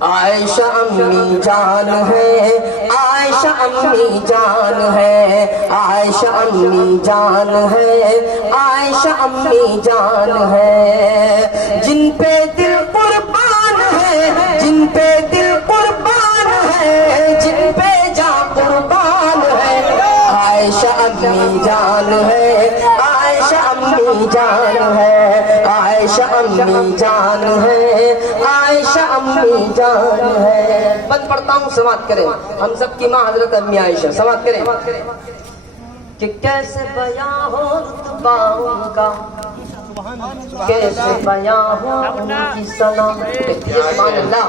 عائشہ امی جان ہے، عائشہ امی جان ہے، عائشہ امی جان ہے، عائشہ امی جان ہے، جن پہ دل قربان ہے، جن پہ دل قربان ہے، جن پہ جان قربان ہے، عائشہ امی جان ہے، عائشہ امی جان ہے، عائشہ امی جان ہے، عائشہ امی جان ہے۔ بند پڑھتا ہوں، سماعت کریں، ہم سب کی ماں حضرت امی عائشہ، سماعت کریں کہ کیسے بیاں ہو رتبہ ان کا، کیسے بیاں ہو ان کی ثنا، سبحان اللہ،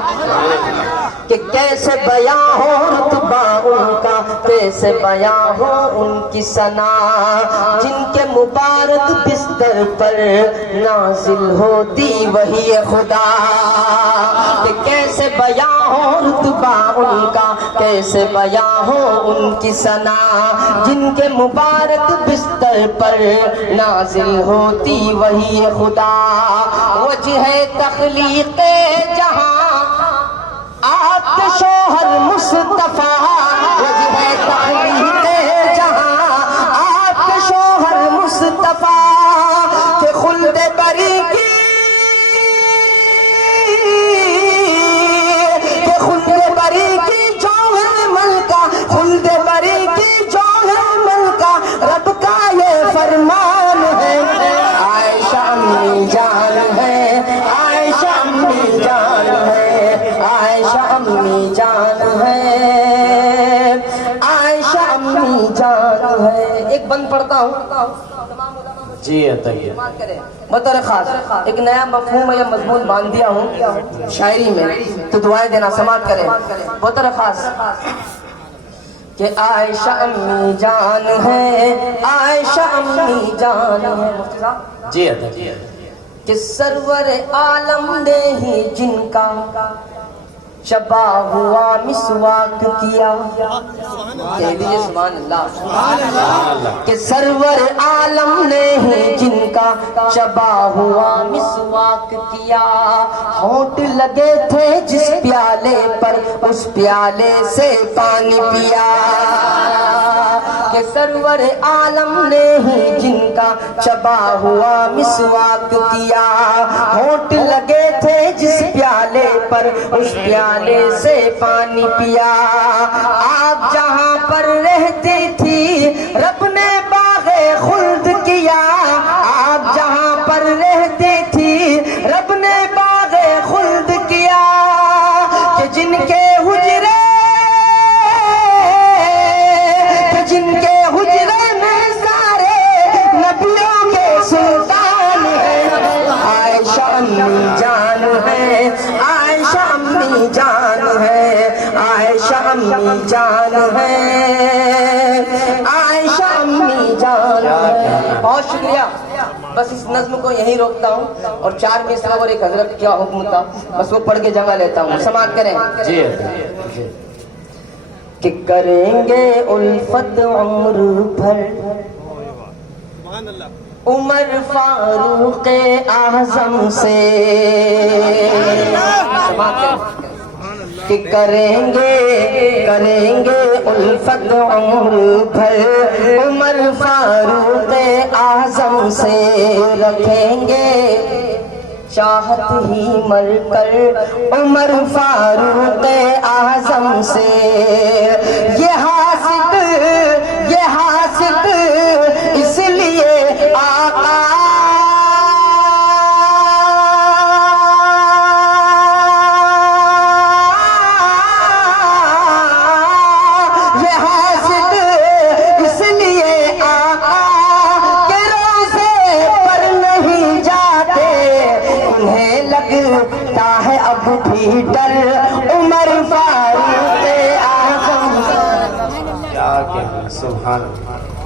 کہ کیسے بیاں ہو رتبہ ان کا، کیسے بیاں ہو ان کی ثنا، جن کے مبارک بستر پر نازل ہوتی وحی خدا، کہ کیسے بیاں ہو رتبہ ان کا، کیسے بیاں ہو ان کی ثنا، جن کے مبارک بستر پر نازل ہوتی وحی خدا، وجہ تخلیق جہاں آپ شوہر مصطفیٰ، وجہ تخلیق جہاں آپ شوہر مصطفیٰ، کہ خلد بری کی، کہ خلد بری کی جوہر ملکہ، خلد بری کی جوہر ملکہ، رب کا یہ فرمان ہے، عائشہ امی جان ہے، عائشہ امی جان ہے، عائشہ امی جان ہے، عائشہ امی جان ہے۔ ایک بند پڑھتا ہوں جی عطیہ، بطور خاص ایک نیا مفہوم یا مضمون باندھ دیا ہوں شاعری میں، تو دعائیں دینا، سماعت کریں بطور خاص کہ عائشہ امی جان ہے، عائشہ امی جان ہے، جی عطیہ، کہ سرور عالم نے ہی جن کا شبہ ہوا مسواک کیا، کہہ دیجئے سبحان اللہ، کہ سرور عالم نے ہی جن کا شبہ ہوا مسواک کیا، ہونٹ لگے تھے جس پیالے پر اس پیالے سے پانی پیا، کہ سرور عالم نے ہی جن کا شبہ ہوا مسواک کیا، ہونٹ لگے تھے جس پیالے پر اس پیالے سے پانی پیا، آپ جہاں پر رہتی تھی رب نے باغ خلد کیا، آپ جہاں پر رہتی تھی رب نے باغ خلد کیا، کہ جن کے حجرے، کہ جن کے حجرے میں سارے نبیوں کے سلطان ہیں، عائشہ امی جان ہے، عائشہ امی جان ہے، عائشہ امی جان ہے، عائشہ امی جان ہے۔ بہت شکریہ، بس اس نظم کو یہیں روکتا ہوں، اور 4 مصرع اور ایک حضرت کیا حکم تھا بس وہ پڑھ کے جگہ لیتا ہوں، سماعت کریں جی کہ کریں گے الفت عمر بھر عمر فاروق اعظم سے، کہ کریں گے الفت عمر بھر عمر فاروق اعظم سے، رکھیں گے چاہت ہی مر کر عمر فاروق اعظم سے، یہ حاسد اس لیے آقا، یہ حاسد اس لیے آقا کے روزے پر نہیں جاتے، انہیں لگتا ہے اب بھی ڈر عمر فاروق اعظم، کیا کہنا، سبحان اللہ۔